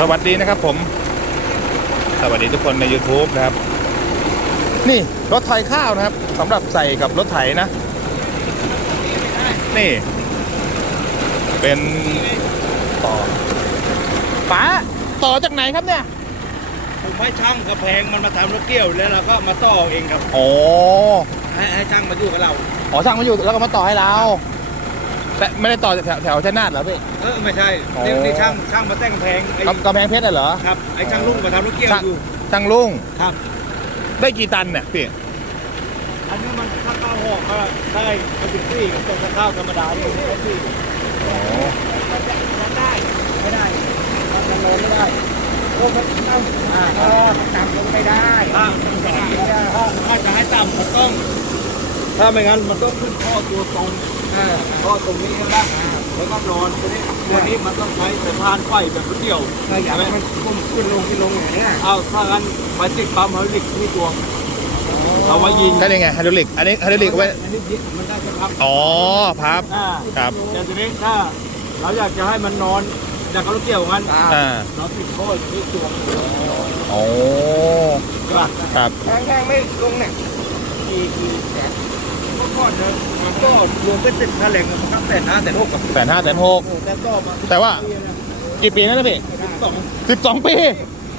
สวัสดีนะครับผม สวัสดีทุกคนใน YouTube นะครับ นี่รถไถข้าวนะครับสำหรับใส่กับรถไถนะ นี่ เป็นต่อป๋าต่อจากไหนครับเนี่ยผมให้ช่างกระแพงมันมาทำรถเกี่ยวแล้วเราก็มาต่อเองครับอ๋อให้ให้ช่างมาอยู่กับเราอ๋อช่างมาอยู่แล้วก็มาต่อให้เรา แต่ไม่ได้ต่อแถวแถวชัยนาทเหรอพี่ เออไม่ใช่อ๋อ นี่นี่ช่างช่างมาแต่งกระแพงไอ้กำกำแพงเพชรน่ะเหรอ ครับไอ้ช่างลุงมาทำรถเกี่ยวช่าง อยู่ช่างลุงครับ ได้กี่ตันเนี่ยพี่อันนี้มันข้าวข้าวหอกก็ได้กระสิบสี่กับต้นข้าวธรรมดาเนี่ยกระสี่อ๋อมันจะมันได้ไม่ได้มันลงไม่ได้โอ้มันต้องอ่าเออมันต่ำลงไม่ได้ถ้าถ้าถ้าจะให้ต่ำมันต้อง ถ้าไม่งั้นมันต้องขึ้นข้อตัวตรง ข้อตรงนี้ใช่ไหมแล้วก็นอนตัวนี้ตัวนี้มันต้องใช้สะพานไฟแบบรถเดี่ยวใช่ไหมมันก้มขึ้นลงขึ้นลงอย่างนี้เอาถ้างั้นไปติดปั๊มไฮดรอลิกที่ตัวเอาไว้ยิงก็นี่ไงไฮดรอลิก อันนี้ไฮดรอลิกเอาไว้อันนี้มันได้จะพับอ๋อพับอ่าครับแต่ทีนี้ถ้าเราอยากจะให้มันนอนอยากเอารถเกี่ยวงั้นอ่าเราติดโค้ดที่ตัวอ๋อใช่ป่ะครับแพงๆไม่ลงเนี่ยกี่กี่แสนเมื่อ ก่อนเนี่ยมันก็รวมเป็นสิบค่าแรงมันก็แสนห้าแสนหกกับแสนห้าแสนหกแต่ก็มาแต่ว่ากี่ปีแล้วนะพี่สองสิบสองปี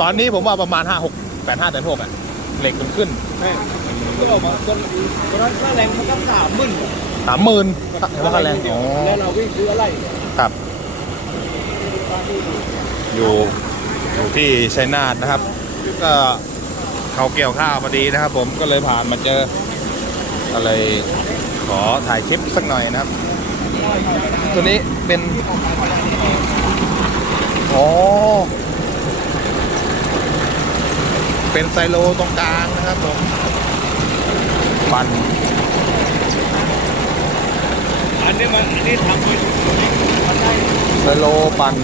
ตอนนี้ผมว่าประมาณห้าหกแสนห้าแสนหกอะเหล็กมันขึ้นใช่ก็ออกมาจนตอนนั้นค่าแรงมันก็สามหมื่นสามหมื่นแล้วก็แรงอ๋อแล้วเราวิ่งซื้ออะไรครับ อยู่อยู่ที่ชัยนาทนะครับ ก็เขาเกี่ยวข้าวพอดีนะครับ ผมก็เลยผ่านมาเจอ ก็เลยขอถ่ายคลิปสักหน่อยนะครับ ตัวนี้เป็นอ๋อเป็นไซโลตรงกลางนะครับผมปั่นอันนี้มันอันนี้ทำเป็นมันได้ไซโลปั่น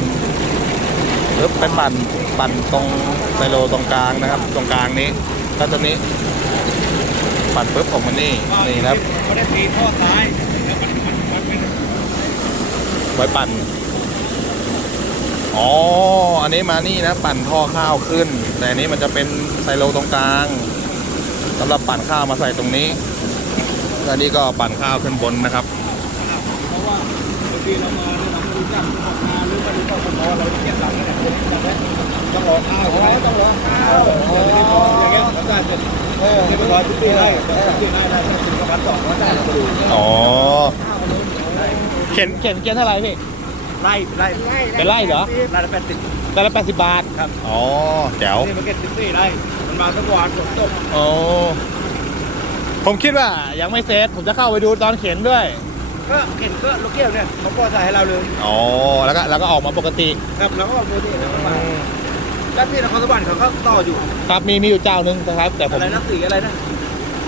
หรือเป็นปั่นปั่นตรงไซโลตรงกลางนะครับ ตรงกลางนี้แล้วตัวนี้ ปั่นปุ๊บออกมานี่นี่นะครับมันได้ตีท่อซ้ายแล้วมันมันมันเป็นไว้ปั่นอ๋ออันนี้มานี่นะ ปั่นท่อข้าวขึ้น แต่อันนี้มันจะเป็นไซโลตรงกลางสำหรับปั่นข้าวมาใส่ตรงนี้แล้วนนี้ก็ปั่นข้าวขึ้นบนนะครับเพราะว่าบางทีเรามาเนี่ยเราไม่รู้จักออกมาหรือไม่รู้จักสมอเราเก็บหลังเนี่ยต้องรอข้าวต้องรอข้าวอย่างเงี้ย เขาจะจะเออที่มันรอทุกปีได้ทุกปีได้ได้ถึงประมาณสองร้อยได้เราดูอ๋อเข็นเข็นเกียร์เท่าไหร่พี่ไล่ไล่เป็นไล่เหรอไล่ละแปดสิบแต่ละแปดสิบบาทครับอ๋อแจ๋วนี่มันเก็บสิบสี่ไล่มันมาสักวันฝนตกโอ้ผมคิดว่ายังไม่เซตผมจะเข้าไปดูตอนเข็นด้วยก็เห็นก็ลูกเกี้ยวเนี่ยเขาปล่อยใส่ให้เราเลยอ๋อแล้วก็แล้วก็ออกมาปกติครับแล้วก็เอามือนี่มา แล้วที่นครสวรรค์เขาก็ต่ออยู่ครับมีมีอยู่เจ้านึงนะครับ แต่ผมอะไรนะสีอะไรนะ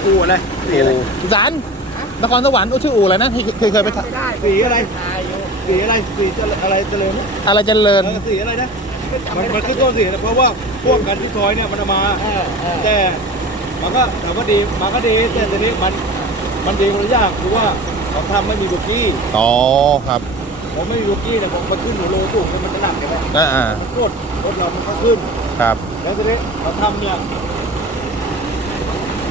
กูอะไรสีอะไรอู่สารนครสวรรค์อู่ชื่ออู่อะไรนะที่เคยเคยไปทสีอะไรสีอะไรสีอะไรเจริญำอะไรเจริญเออสีอะไรนะมันมันขึ้นต้นสีนะเพราะว่าพวกกันที่ซอยเนี่ยมันเอามาแต่มันก็ถามว่าดีมันก็ดีแต่ทีนี้มันมันดีคนละอย่างคือว่าเขาทำไม่มีบุกี้อ๋อครับ ผมไม่มีบุกี้แต่ผมมาขึ้นหัวโลสูงมันจะหนักใช่ไหมอ่าอ่ารถรถเรามันก็ขึ้น ครับแล้วทีนี้เราทำเนี่ย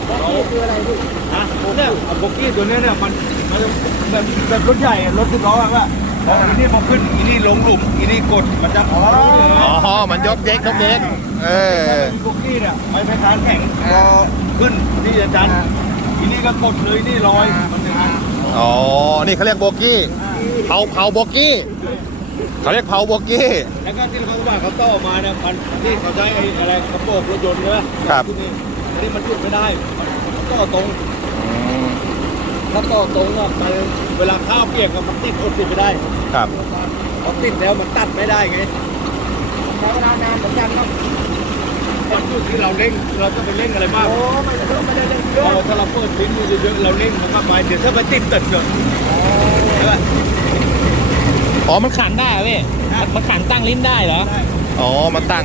เราคืออะไรพี่ฮะเนี่ยโบกี้ตัวเนี้ยเนี่ยมันมันจะแบบแบบรถใหญ่อะรถสิบล้ออะว่าพออันนี้พอขึ้นอีนี่ลงหลุมอีนี่กดมันจะอ๋ออ๋อมันยกเด็กยกเด็กเออโบกี้เนี่ยไม่เป็นทางแข็งพอขึ้นที่อาจารย์อีนี่ก็กดเลยนี่ลอยมันเป็นทางอ๋อนี่เขาเรียกโบกี้ เผาเผาโบกี้เขาเรียกเผาโบกี้แล้วก็ที่เขาว่าเขาต่อมาเนี่ยมันที่เขาใช้ไอ้อะไรกระโปรงรถยนต์ใช่ไหมครับที่นี่อันนี้มันหยุดไม่ได้มันต่อตรงอืมถ้าต่อตรงอะมันเวลาข้าวเปียกอะมันติดกดติดไม่ได้ ครับพอติดแล้วมันตัดไม่ได้ไงใช้เวลานานเหมือนกันครับมันอยู่ที่เราเร่งเราจะไปเร่งอะไรบ้างโอ้ไม่ไม่ได้เร่งเยอะถ้าเราเปิดทิ้งอยู่เยอะๆเราเร่งมันมากมายเดี๋ยวถ้าไปติดติดเกิด ใช่ไหมอ๋อมันขันได้เหรอพี่มันมันขันตั้งลิ้นได้เหรอได้อ๋อ มันตั้ง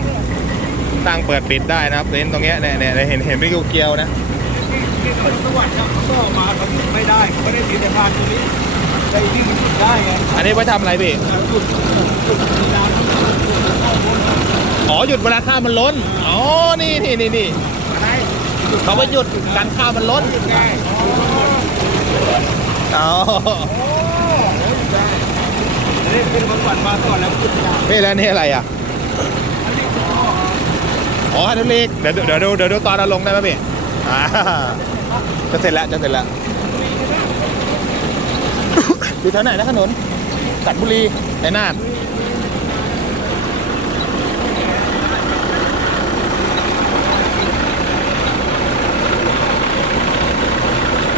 ตั้งเปิดปิดได้นะครับลิ้นตรงเนี้ยเนี่ยเนี่ยเห็นเห็นเป็นเกลียวๆนะที่ที่เขาสวัสดิ์ครับเขาก็ออกมาเขาหยุดไม่ได้เขาได้สีแต่พานตัวนี้แต่อีกที่มันหยุดได้ไงอันนี้ไว้ทำอะไรพี่หยุดหยุดที่ร้านข้าวบนอ๋อหยุดเวลาข้าวมันล้น อ๋อ นี่นี่นี่นี่อะไรเขาว่าหยุดการข้าวมันล้นได้อ๋อเล่ นี่เป็นคนก่อนมาก่อนแล้วคุณนี่แล้วนี่อะไรอะอ๋อฮันเล็กเดี๋ยวเดี๋ยวดูเดี๋ยวดูตอนเราลงได้ไหมพี่จะเสร็จแล้วจะเสร็จแล้วอยู่แถวไหนนะขนุนสัตบุรีไอ้นาด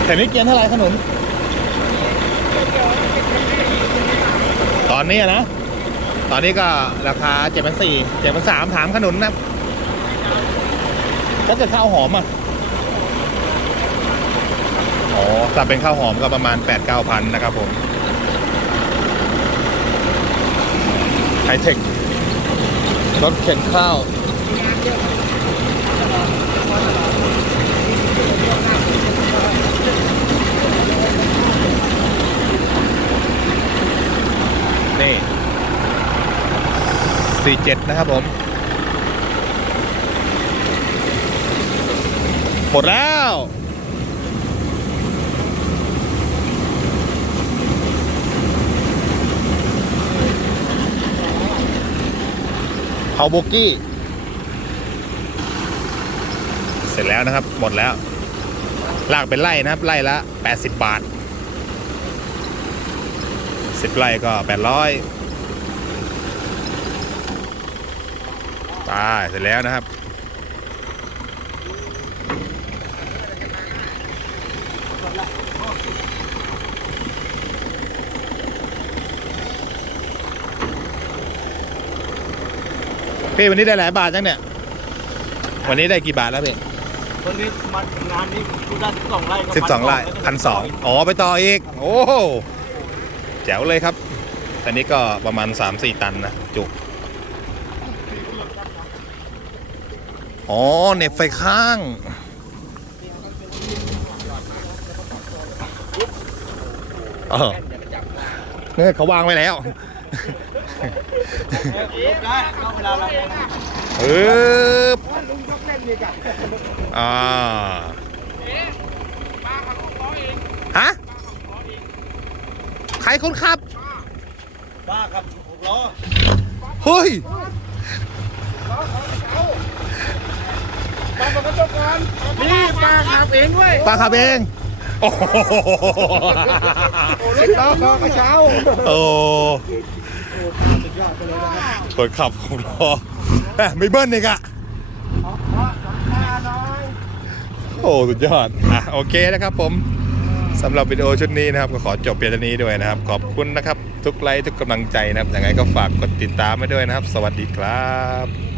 แต่นี่เกียนเท่าไหร่ขนุน อนนี้นะ ตอนนี้ก็ราคาเจ็ดพันสี่เจ็ดพันสามถามขนุนนะถ้าเกิดข้าวหอมอะอ๋อถ้าเป็นข้าวหอมก็ประมาณแปดเก้าพันนะครับผมไฮเทครถเข็นข้าว นี่ 47 นะครับผม หมดแล้วเอาโบกี้ เสร็จแล้วนะครับ หมดแล้ว ลากเป็นไล่นะครับ ไล่ละ 80 บาท 10ไร่ก็800ตายเสร็จแล้วนะครับ พี่วันนี้ได้หลายบาทจังเนี่ย วันนี้ได้กี่บาทแล้วพี่วันนี้มันงานนี้กูได้สิบสองไร่ก็สิบสองไร่พันสองอ๋อ ไปต่ออีก โอ้โห แจ๋วเลยครับตอนนี้ก็ประมาณ 3-4 ตันนะจุอ๋อเหน็บไฟข้าง เออเนี่ยเขาวางไว้แล้วยกได้เข้าเวลาเราเออลุงยกเล่นดีกันอ่าฮะ ใค รคนขับบ้าครับหกล้อเฮ้ยบ้ามันก็จบกันนี่ป้าขับเองด้วยปลาขับเอง โอ้โหสิบล้อคอกระเช้าโอ้สุดยอดไปเลยนะครับคนขับของรอแหม่ไม่เบิ้ลอีกอะเพราะสำคัญน้อยโอ้ สุดยอด อะ โอเคนะครับผม สำหรับวิดีโอชุดนี้นะครับก็ขอจบเพียงเท่านี้ด้วยนะครับ ขอบคุณนะครับ ทุกไลค์ทุกกำลังใจนะครับยังไงก็ฝากกดติดตามไว้ด้วยนะครับ สวัสดีครับ